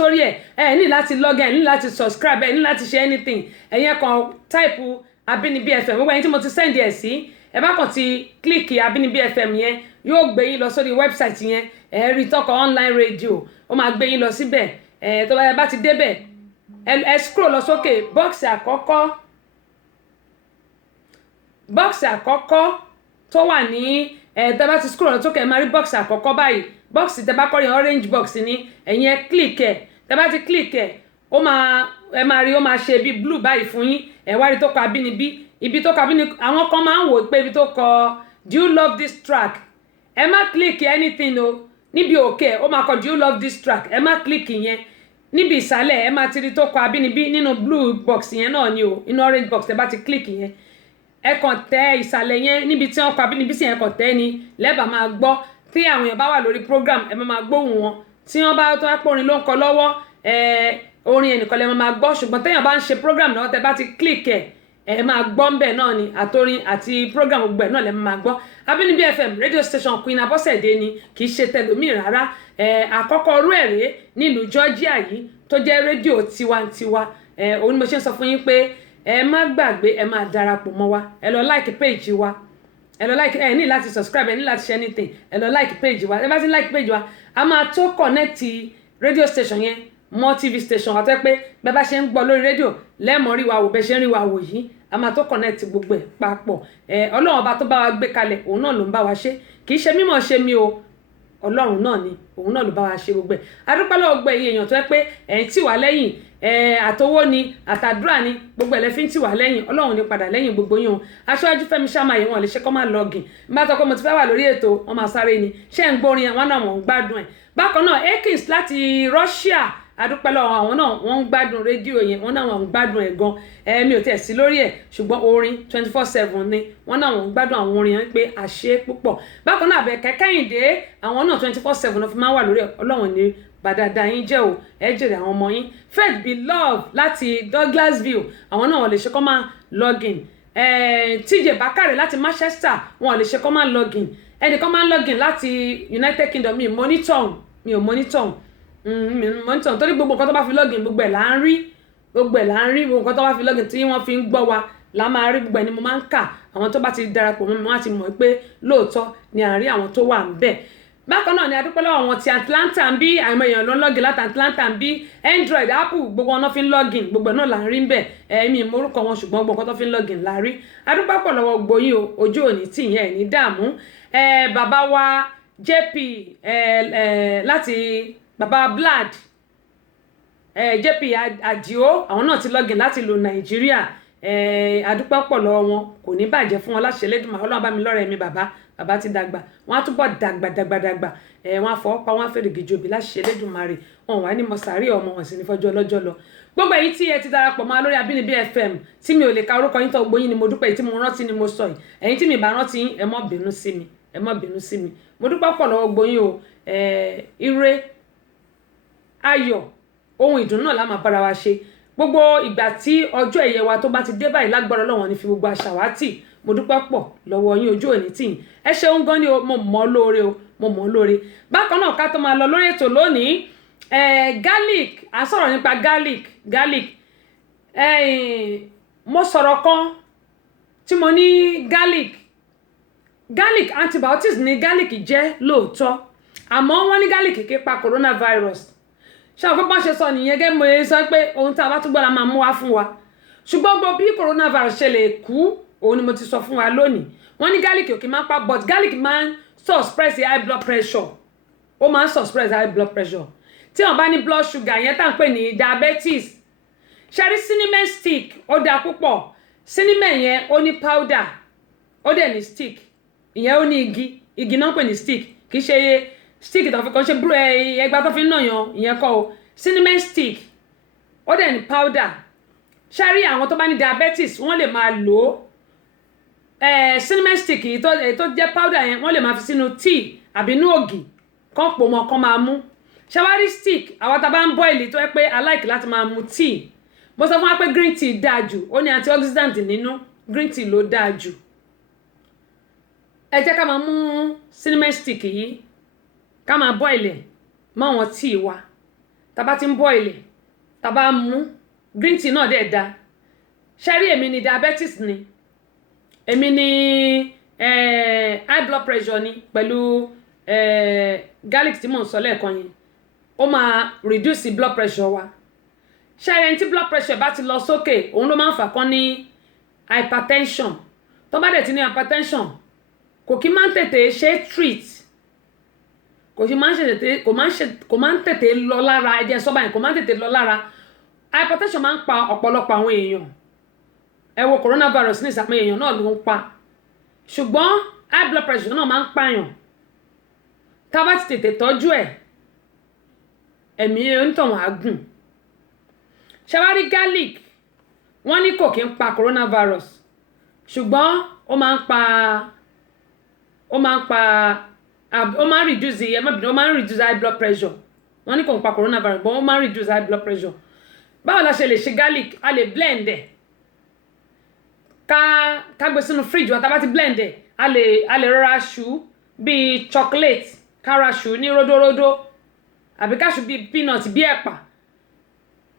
sórí ẹ ní láti log in, ẹ ní láti subscribe, ẹ ní láti ṣe anything. Ẹ̀yin kan type Abínibí FM, gbogbo ẹ̀yin tí mo ti send ẹ̀ sí, ẹ bá kàn ti click Abínibí FM yẹn, yóò gbé yín lọ sórí website yẹn, ẹ rí tọkọ online radio, ó máa gbé yín lọ síbẹ̀. Tó bá ti débẹ̀, ẹ scroll lọ sókè, box àkọ́kọ́ tó wà ní tẹ́ bá ti scroll lọ sókè, ẹ máa rí box àkọ́kọ́ báyìí. Box tẹ́ bá kọ́ rí orange box ni, ẹ̀yin ẹ click ẹ̀. Tẹ́ bá ti click ẹ̀, ẹ máa rí ó máa ṣe bí blue báyìí fún yín. Ẹ wá rí tó kọ Abínibí, ibi tó kọ Abínibí, àwọn kan máa ń wò pé ibi tó kọ do you love this track, ẹ má click anything o. Níbi òkè ó máa kọ do you love this track, ẹ má click yẹn. Níbi ìsàlẹ̀ ẹ máa ti rí tó kọ Abínibí nínú blue box yẹn náà ni o, inú orange box tẹ́ bá ti click yẹn, ẹ kàn tẹ ìsàlẹ̀ yẹn níbi tí wọ́n kọ Abínibí sí, ẹ kàn tẹ ni lẹ́bàá máa gbọ́. Tí àwọn èèyàn bá wà lórí program, ẹ máa gbóhùn wọn. Tí wọ́n bá tó wá pé orin ló ń kọ lọ́wọ́, orin ẹnìkan lẹ máa gbọ́. Ṣùgbọ́n téèyàn bá ń ṣe program náà, tẹ́ bá ti click ẹ máa gbọ́ ńbẹ̀ náà ni, àtorin àti program gbogbo ẹ̀ náà lẹ máa gbọ́. Abínibí FM radio station Queen Abọ́sẹ̀dé ni, kì í ṣe tẹlòmíì rárá. Àkọ́kọ́ orú ẹ̀rẹ́ nílùú Georgia yìí tó jẹ́ rédíò tiwantiwa. Òun ni mo ṣe ń sọ fún yín pé ẹ má gbàgbé, ẹ máa darapọ̀ mọ́ wa, ẹ lọ like page wa, ẹ lọ like, ẹ ní láti subscribe, ẹ ní láti ṣe anything, ẹ lọ like page wa. Ẹ bá ti like page wa, a máa tó connect radio station yẹn mọ́ TV station wa, tó pé bẹ́ẹ̀ bá ṣe ń gbọ́ lórí rédíò lẹ́mọ̀ rí wa wò, bẹ́ẹ̀ ṣe ń rí wa wò yìí, a máa tó connect gbogbo ẹ̀ papọ̀. Ọlọ́run ọba tó bá wa gbé kalẹ̀, òun náà ló ń bá wa ṣe, kì í ṣe mímọ̀ ṣe mi o, Ọlọ́run náà ni, òun náà ló bá wa ṣe gbogbo ẹ̀. Adúpẹ́ lọ́wọ́ gbogbo ẹ̀yin èèyàn tó yẹ pé ẹ̀yin tì wá lẹ́yìn, àtowó ni àtàdúrà ni, gbogbo ẹ̀ lẹ fi ń tì wá lẹ́yìn. Ọlọ́run ní padà lẹ́yìn gbogbo yín o. Aṣíwájú Fẹ́mi Ṣàmáyé wọn lè ṣe kọ́ máa login. Bá tọ́ pé mo ti fẹ́ wà lórí ètò, wọ́n máa sáré ni. Ṣé ń gbórin àwọn náà wọ́n ń gbádùn ẹ̀. Bákan náà Akins láti Russia, adúpẹ́ lọ́wọ́ àwọn náà, wọ́n ń gbádùn rédíò yẹn, wọ́n náà wọ́n ń gbádùn ẹ̀ gan. Mi ò tiẹ̀ sí lórí ẹ̀, ṣùgbọ́n orin 24/7 ni, wọ́n náà wọ́n ń gbádùn àwọn orin yẹn pé àṣẹ púpọ̀. Bákan náà Àbẹ̀kẹ́ Kẹ́hìndé, àwọn náà 24/7 fi máa wà lórí ẹ̀. Ọlọ́run ní bàdàdà yín jẹ́ o, ẹ jèrè àwọn ọmọ yín. Faith Be Love láti Douglasville, àwọn náà wọ́n lè ṣe kọ́ máa login. TJ Bakare láti Manchester, wọ́n lè ṣe kọ́ máa login. Ẹnìkan máa ń login láti United Kingdom, mi ò monitor torí gbogbo nǹkan tó bá fi login gbogbo ẹ̀ là ń rí, gbogbo nǹkan tó bá fi login tí wọ́n fi ń gbọ́ wa la máa rí, gbogbo ẹ̀ ni mo máa ń kà. Àwọn tó bá ti darapọ̀ mọ́ mi wọ́n á ti mọ̀ pé lóòótọ́ ni à ń rí àwọn tó wà ń bẹ̀. Bákan náà ni adúpẹ́ lọ́wọ́ àwọn ti Atlanta ń bí, àìmọ̀ èèyàn ló ń login láti Atlanta ń bí. Android, Apple, gbogbo wọn náà fi ń login, gbogbo náà là ń rí ń bẹ̀. Mi morúkọ wọn, ṣùgbọ́n gbogbo nǹkan tó fi ń login là rí. Adúpẹ́ pọ̀ lọ́wọ́ gbogbo yín o, ojú òní tì yín, ẹ̀ ní dààmú. Bàbá wa JP láti bàbá Blad, JP Adio, àwọn náà ti login láti lo Nàìjíríà. Adúpẹ́ pọ̀ lọ́wọ́ wọn, kò ní bàjẹ́ fún wọn láṣẹ Elédùmarè. Ọlọ́run bá mi lọ́rẹ̀ mi bàbá ti dàgbà, wọ́n á túbọ̀ dàgbà. Wọ́n á fọwọ́ pa, wọ́n á fèrè gèjòbí láṣẹ Elédùmarè. Wọn wà ní mọ̀sárì ọmọ wọn sì ní fọjọ́ ọlọ́jọ́ lọ. Gbogbo èyí tí ẹ ti darapọ̀ mọ́ lórí Abínibí FM tí mi ò lè ka orúkọ yín tó gbogbo yín ni mo dúpẹ́, èyí tí mo rántí ni mo sọ yìí. Ẹ̀yin tí mi bá rántí yín, ẹ má bínú sí mi. Mo dúpẹ́ pọ̀ lọ́wọ́ gbogbo yín o. Ire, ayọ̀, ohun ìdùnnú náà la máa bára wa ṣe. Gbogbo ìgbà tí ọjọ́ ẹ̀yẹ wa tó bá ti dé báyìí, lágbára Ọlọ́run ní fi gbogbo àṣàwátì. Mo dúpẹ́ pọ̀ lọ́wọ́ yín, ojú òní tì yín. Ẹ ṣeun gan ni o, mo mọ̀ lóore. Bákan náà ká tó máa lọ lórí ètò lónìí, garlic, à ń sọ̀rọ̀ nípa garlic. Mo sọ̀rọ̀ kan tí mo ní garlic antibiotics ni garlic jẹ́ lóòótọ́, àmọ́ wọ́n ní garlic kì í pa coronavirus. Ṣé àwọn pípọ́n ṣe sọ nìyẹn, gẹ́gẹ́ mo sọ pé ohun tí a bá tún gbọ́dọ̀ máa mú wá fún wa. Ṣùgbọ́n gbogbo bí coronavirus ṣe lè kú, òun ni mo ti sọ fún wa lónìí. Wọ́n ní garlic ò kì í máa pa, but garlic máa ń suppress high blood pressure. Ó máa ń suppress high blood pressure. Tí wọ́n bá ní blood sugar yẹn tá à ń pè ní diabetes. Ṣẹ́rí cinnamon stick ó dáa púpọ̀. Cinnamon yẹn ó ní powder, ó dẹ̀ ní stick. Ìyẹn ó ní igi náà ń pè ní stick. Kì í ṣe stick tó fi kàn ṣe ẹgbà tó fi ń nàyàn, ìyẹn kọ́ o. Cinnamon stick ó dẹ̀ ní powder. Ṣẹ́rí àwọn tó bá ní diabetes wọ́n lè máa lò ó. Cinnamon stick yìí tó jẹ́ powder yẹn wọ́n lè máa fi sínú tea àbí inú ògì kán pò mọ́ kán máa mú. Ṣẹ́wárí stick àwọn tá a bá ń boil tó yẹ pé I like láti máa mu tea. Mo sọ fún wa pé green tea dáa jù, ó ní antioxidant nínú, green tea ló dáa jù. Ẹ jẹ́ ká máa mú cinnamon stick yìí ká máa boil ẹ̀ mọ́ àwọn tea wa. tá bá ti ń boil tá bá mú green tea náà dẹ̀ da ṣẹ́rí èmi ni diabetes ni èmi ni high blood pressure ni pẹ̀lú garlic tí mò ń sọ lẹ́ẹ̀kan yẹn ó máa reduce blood pressure wa ṣẹ́rí ẹni tí blood pressure bá ti lọ sókè òun ló máa ń fà kán ní hypertension tó bá dẹ̀ ti ní hypertension kò kí máa ń tètè ṣe treat kò máa ń tètè lọ lára ẹ̀jẹ̀ sọ́ba yẹn kò máa ń tètè lọ lára hypertension máa ń pa ọ̀pọ̀lọpọ̀ àwọn èèyàn ẹ wo coronavirus ní ìsàpọ̀ èèyàn náà ló ń pa ṣùgbọ́n high blood pressure náà máa ń pààyàn tá bá ti tètè tọ́jú ẹ̀ ẹ̀mí onítọ̀hún á gùn ṣàwárí garlic wọ́n ní kò kí ń pa coronavirus ṣùgbọ́n ó máa ń reduce high blood pressure wọ́n ní kò ń pa coronavirus but ó máa ń reduce high blood pressure báwo la ṣe lè ṣe garlic a lè blend ẹ̀ ká gbé sínú fridge wa tá bá ti blend ẹ̀ a lè rọra ṣú bíi chocolate kára ṣú ní ródóródó àbí ká ṣú bíi peanut bíi ẹ̀pà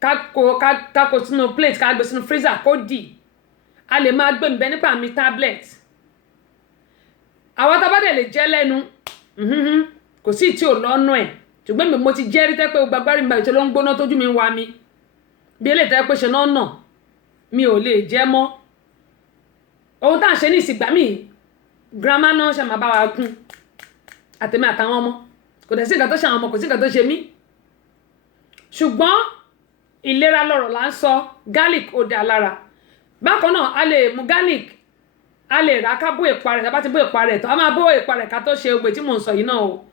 ká kó sínú plate ká gbé sínú freezer kó dì a lè máa gbé nbẹ nípa mi tablet àwọn tá bá dẹ̀ lè jẹ lẹ́nu kò sí tí ò lọ́nà ẹ̀ ṣùgbọ́n mo ti jẹ́rí tẹ́ pé gbàgbárí mi ìṣẹ́ ló ń gbóná tójú mi ń wa mi bí eléyìí tẹ́ pé ṣe náà nà mi ò lè jẹ́ mọ́ ohun tá à ń ṣe ní ìsìgbà mi grandma náà ṣe máa bá wa gún àtẹ̀mí àtàwọn ọmọ kò dẹ̀ sí nǹkan tó ṣe àwọn ọmọ kò sí nǹkan tó ṣe mí ṣùgbọ́n ìlera lọ́rọ̀ là ń sọ garlic ó dá lára bákan náà a lè mú garlic a lè rà ká bó èpa rẹ̀ tá bá ti bó èpa rẹ̀ tó a máa bó èpa rẹ̀ ká tó ṣe ògbè tí mò ń sọ yìí náà o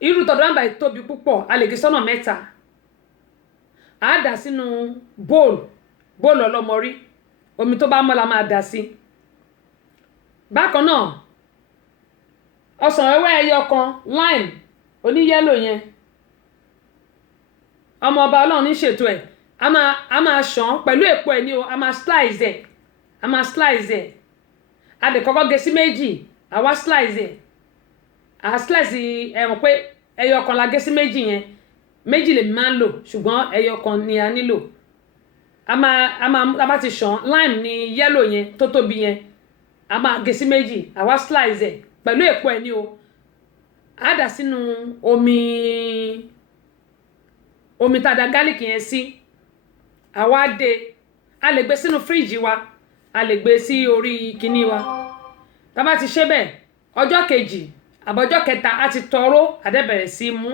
irú tọ̀dọ̀ àǹbà tóbi púpọ̀ a lè gé sọ́nà mẹ́ta a dà sínú bóòlù ọlọ́mọrí omi tó bá mọ́ la máa dà sí bákan náà ọsàn wẹ́wẹ́ ẹyọ kan lime oníyẹ́lò yẹn ọmọ ọba ọlọ́run ní ṣètò ẹ̀ a máa ṣàn pẹ̀lú èpo ẹ̀ ní o a máa slice ẹ̀ a lè kọ́kọ́ gé sí méjì àwa slice ẹ̀ a slice ẹ̀wọ̀n pé ẹyọ kan la gé sí méjì yẹn méjì lèmi máa ń lò ṣùgbọ́n ẹyọ kan ni a nílò a bá ti ṣàn lime ní yẹ́lò yẹn tó tóbi yẹn a máa gé sí méjì àwa slice ẹ̀ pẹ̀lú èpo ẹ̀ ní o a dà sínú omi tá a da garlic yẹn sí àwa dé a lè gbé sínú fíríjì wa a lè gbé sí orí kíní wa tá bá ti ṣe bẹ́ẹ̀ ọjọ́ kejì àbọ̀jọ́ kẹta a ti tọrọ àdẹ́bẹ̀rẹ̀ sí mú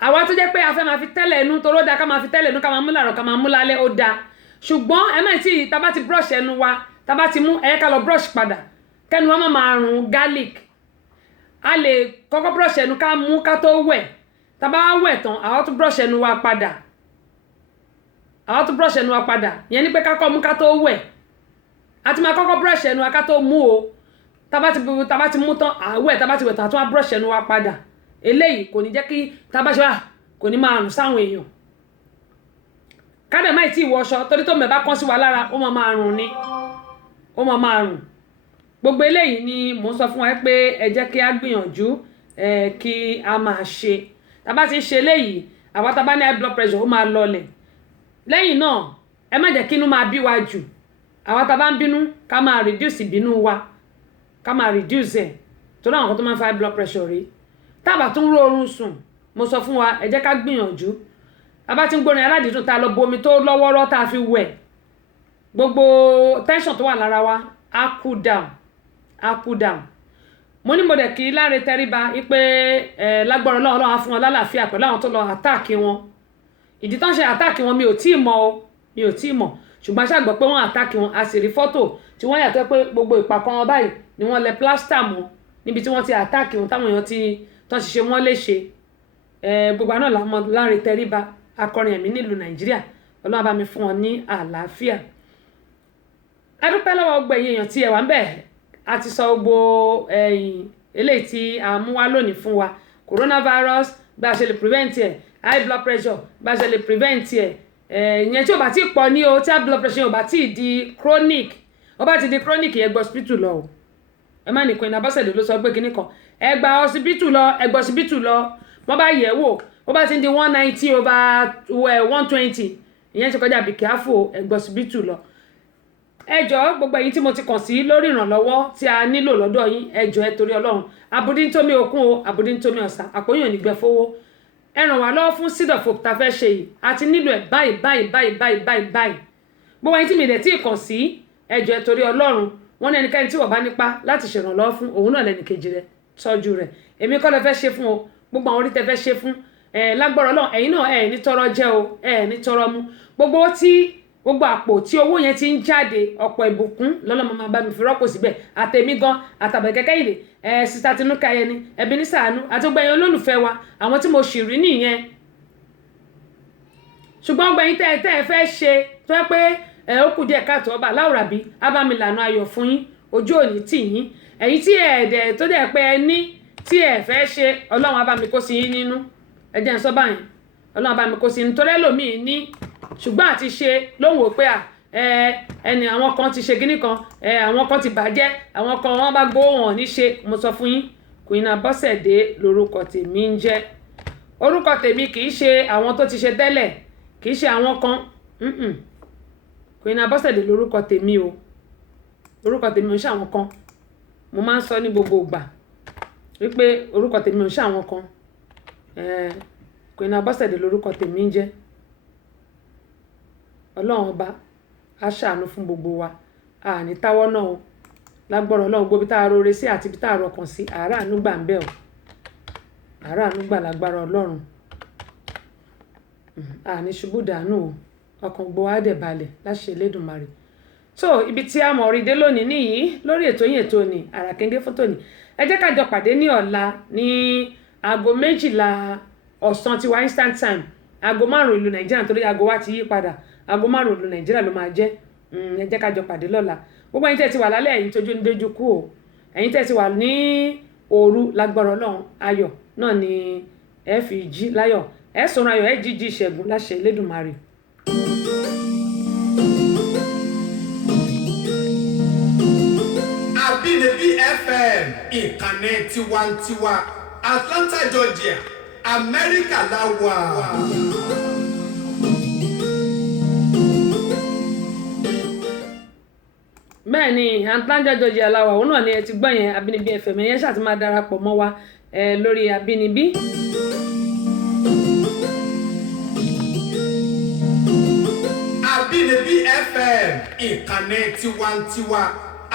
àwa tó jẹ́ pé a fẹ́ máa fi tẹ́lẹ̀ ẹnu toró da ká máa fi tẹ́lẹ̀ ẹnu ká máa mú làárọ̀ ká máa mú lálẹ́ ó da ṣùgbọ́n ẹ má tí tá bá ti brush ẹnu wa tá bá ti mú ẹ ká lọ brush padà kẹ́nu wa máa rùn garlic a lè kọ́kọ́ brush ẹnu ká mú ká tó wẹ̀ tá bá wẹ̀ tán àwa tún brush ẹnu wa padà ìyẹn ni pé ká kọ́ mú ká tó wẹ̀ a ti máa kọ́kọ́ brush ẹnu wa ká tó mú o tá bá ti mú tán àwẹ̀ tá bá ti wẹ̀ tán a tún wá brush ẹnu wa padà eléyìí kò ní jẹ́ kí tá bá ṣe wà kò ní máa rùn sáwọn èèyàn kádẹ̀ máì tí ìwọṣọ torí tó mẹ́bá kán sí wa lára ó máa rùn ni ó máa rùn gbogbo eléyìí ni mò ń sọ fún wa pé ẹ jẹ́ kí a gbìyànjú kí a máa ṣe tá bá ti ń ṣe eléyìí àwa tá bá ní high blood pressure ó máa lọlẹ̀ lẹ́yìn náà ẹ má jẹ́ kí inú máa bí wa jù àwa tá bá ń bínú ká máa reduce ìbínú wa ká máa reduce ẹ̀ torí àwọn kan tó máa ń fa high blood pressure rí tábà tún rọrùn sùn mo sọ fún wa ẹ jẹ́ ká gbìyànjú a bá ti ń gbórin aládìídùn tá lọ bomi tó lọ́wọ́rọ́ tá fi wẹ̀ gbogbo tension tó wà lára wa á cool down mo ní mo dẹ̀ kí Láre Tẹríba wípé lágbọ́rọ̀ Ọlọ́run á fún wọn lálàáfíà pẹ̀lú àwọn tó lọ àtáàkì wọn ìdí tán ṣe àtáàkì wọn mi ò tí ì mọ̀ ṣùgbọ́n ṣàgbọ́ pé wọ́n àtáàkì wọn a sì rí fọ́tò tí wọ́n yàtọ̀ pé gbogbo ìpàkọ́ wọn báyìí ni wọ́n lẹ plaster mọ́ níbi tí wọ́n ti àtáàkì wọn táwọn èèyàn tán ti ṣe wọ́n léṣe gbogbo àná làwọn Láre Tẹríba akọrin ẹ̀mí nílùú Nàìjíríà Ọlọ́run bá mi fún wọn ní àlàáfíà adúpẹ́ lọ́wọ́ gbẹ̀yìn èèyàn tí ẹ wà ń bẹ̀ a ti sọ gbogbo eléyìí tí a mú wá lónìí fún wa coronavirus bá a ṣe lè prevent ẹ̀ high blood pressure bá a ṣe lè prevent ẹ̀ ìyẹn tí ò bá ti pọ̀ ní o tí high blood pressure ò bá ti di chronic ó bá ti di chronic ẹ gbọ́ hospital lọ o ẹ má ní Queen Abọ́sẹ̀dé ló sọ pé kinní kan ẹ gba hospital lọ wọ́n bá yẹ̀ wò ó bá ti ń di 190/120 ìyẹn ti kọjá be careful ẹgbọ́sibítù lọ. ẹ jọ̀ọ́ gbogbo ẹ̀yin tí mo ti kàn sí lórí ìrànlọ́wọ́ tí a nílò lọ́dọ̀ yín ẹ jọ̀ọ́ ẹ torí Ọlọ́run abudintomi okun o abudintomi ọ̀sà àpòyàn nígbẹ́ fowó ẹ ràn wá lọ́wọ́ fún Seed of Hope tá a fẹ́ ṣe yìí àti nílò ẹ̀ báyìí gbogbo ẹ̀yin tí mi dẹ̀ tí ì kàn sí ẹ jọ̀ọ́ ẹ torí Ọlọ́run wọ́n ní ẹnikẹ́ni tí wọ́n bá nípa láti ṣèrànlọ́wọ́ fún òun náà lẹ́nìkejì rẹ̀ tọ́jú rẹ̀ èmi kọ́ lẹ fẹ́ ṣe fún o gbogbo àwọn orí tẹ fẹ́ ṣe fún lágbára Ọlọ́run ẹ̀yin náà ẹ̀ ní tọrọ jẹ o ẹ̀ ní tọrọ mu gbogbo àpò tí owó yẹn ti ń jáde ọ̀pọ̀ ìbùkún lọ́lọ́mọ máa bá mi fi rọ́pò síbẹ̀ àtẹ̀mí gan àtàbẹ̀ kẹ́kẹ́ ìlè sista Tinúkẹ́ Ayẹni ẹbí ní sàánú àti gbogbo ẹ̀yin olólùfẹ́ wa àwọn tí mo sì rí nìyẹn ṣùgbọ́n gbẹ̀yìn tẹ́ ẹ fẹ́ ṣe tó yẹ pé ó kù díẹ̀ káàtó ọba aláwòrábí abamilànà ayọ̀ fún yín ojú òní tì yín ẹ̀yin tí ẹ̀ẹ́dẹ̀ tó dẹ̀ pé ẹ ní tí ẹ fẹ́ ṣe Ọlọ́run abami kó sí yín nínú ẹ jẹ́ n sọ báyìí Ọlọ́run abami kó sí yín nítorí ẹlòmíì ní ṣùgbọ́n àti ṣe lóhùn ó pé ẹni àwọn kan ti ṣe kíní kan àwọn kan ti bàjẹ́ àwọn kan wọ́n bá gbówó wọn ní ṣe mo sọ fún yín Queen Abọ́sẹ̀dé lórúkọ tèmi ń jẹ́ orúkọ tèmi kì í ṣe àwọn tó ti ṣe tẹ́lẹ̀ kì í ṣe àwọn kan Queen Abọ́sẹ̀dé lórúkọ tèmi o orúkọ tèmi ò ń ṣe àwọn kan mo máa ń sọ ní gbogbo ìgbà wípé orúkọ tèmi ò ń ṣe àwọn kan Queen Abọ́sẹ̀dé lórúkọ tèmi ń jẹ́ Ọlọ́run ọba á ṣàánú fún gbogbo wa àní táwọ́ náà o lágbọ́rọ̀ Ọlọ́run gbogbo bí tá a rore sí àti bí tá a rọkàn sí àáràánú gbà ń bẹ̀ o àáràánú gbà lágbára Ọlọ́run àní ṣubú dànù o ọkàn gbogbo wa dẹ̀ balẹ̀ láṣẹ Elédùmarè so ibi tí a mọ̀ rí dé lónìí nìyí lórí ètò yín ètò ní Àràkéńgé fún tòní ẹ jẹ́ ká jọ pàdé ní ọ̀la ní aago 12 ọ̀sán tiwa instant time aago 5 ìlú Nàìjíríà nítorí aago wa ti yí padà aago 5 ìlú Nàìjíríà ló máa jẹ́ ẹ jẹ́ ká jọ pàdé lọ́la gbogbo ẹ̀yin tẹ́ ti wà lálẹ́ ẹ̀yin tójú ń dojú kú o ẹ̀yin tẹ́ ti wà ní òru lágbára Ọlọ́run ayọ̀ náà ni ẹ fi jí láyọ̀ ẹ sọ̀rọ̀ ayọ̀ ẹ jíjí ìṣẹ́gun láṣẹ Elédùmarè. Àbínibí FM ìkànnì tiwantiwa Atlanta Georgia Amẹ́ríkà la wà. bẹ́ẹ̀ ni Atlanta Georgia aláwọ̀ òun náà ni ẹ ti gbọ́ yẹn Àbínibí FM yẹn ṣáà ti máa darapọ̀ mọ́ wa lórí Àbínibí. Àbínibí FM ìkànnì tiwantiwa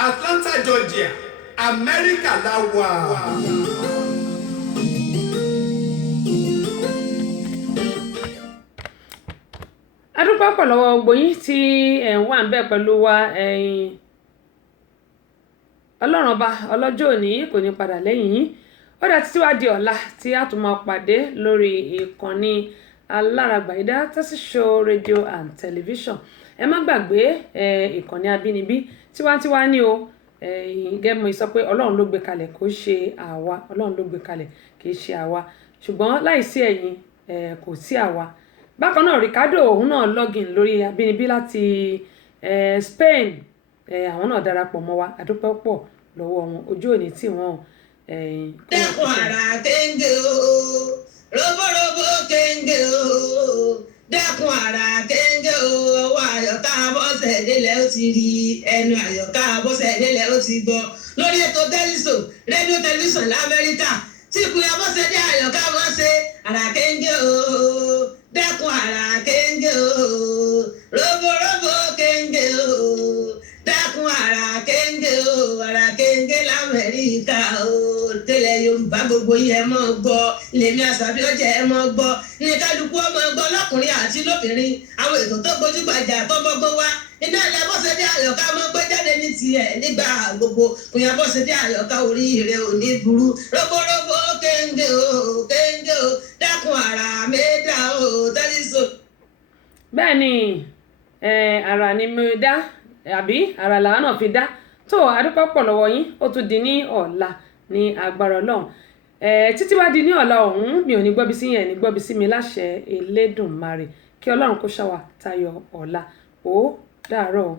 Atlanta Georgia Amẹ́ríkà la wà. adúpẹ́ pọ̀ lọ́wọ́ gbogbo yín tí ẹ̀ ń wà ń bẹ̀ pẹ̀lú wa Ọlọ́run ọba ọlọ́jọ́ òní kò ní padà lẹ́yìn yín ó dá títí wá di ọ̀la tí a tún máa pàdé lórí ìkànnì aláràgbàyídá Tessy Show rédíò and tẹlifíṣàn ẹ má gbàgbé ìkànnì Àbínibí tiwantiwa ní o gẹ́gẹ́ sọ pé Ọlọ́run ló gbé kalẹ̀ kò ṣe àwa Ọlọ́run ló gbé kalẹ̀ kì í ṣe àwa ṣùgbọ́n láìsí ẹ̀yin kò sí àwa bákan náà Ricardo òun náà login lórí Àbínibí láti Spain àwọn náà darapọ̀ mọ́ wa àdúpẹ́ pọ̀ lọ́wọ́ wọn ojú òní tí wọ́n. dẹ́kun Àràkéńgé o roborobo kéńgé o dẹ́kun Àràkéńgé o ọwọ́ Àyọ̀ká Abọ́sẹ̀dé lẹ́ ó ti rí ẹnu Àyọ̀ká Abọ́sẹ̀dé lẹ́ ó ti gbọ́ lórí ètò tẹlifíṣàn rédíò tẹlifíṣàn l'Amẹ́ríkà tí Queen Abọ́sẹ̀dé Àyọ̀ká wọ́n ṣe Àràkéńgé o dẹ́kun Àràkéńgé o roborobo kéńgé o dẹ́kun Àràkéńgé o Àràkéńgé l'Amẹ́ríkà o tẹ́lẹ̀ Yorùbá gbogbo yẹn mọ́ gbọ́ lèmi Àṣàbí ọjà ẹ mọ́ gbọ́ ní kálukú ọmọ gbọ́ lọ́kùnrin àti lóbìnrin àwọn ètò tó gbojúgbajà tó gbọ́gbọ́n wá iná ilẹ̀ Abọ́sẹ̀dé Àyọ̀ká mọ́ gbé jáde ní tiẹ̀ nígbà gbogbo Queen Abọ́sẹ̀dé Àyọ̀ká oríire ò ní burú roborobo kéńgé o kéńgé o dẹ́kun àrà mẹ́ta o tẹ́lifíṣàn. bẹ́ẹ̀ ni àrà ni mo dá àbí àrà làwọn náà fi dá tó adúpẹ́ pọ̀ lọ́wọ́ yín ó tún di ní ọ̀la ní agbára Ọlọ́run títí wá di ní ọ̀la ọ̀hún mi ò ní gbọ́bi sí yẹn ní gbọ́bi sí mi láṣẹ Elédùmarè kí Ọlọ́run kó ṣàwà tayọ ọ̀la ó dàárọ̀ o.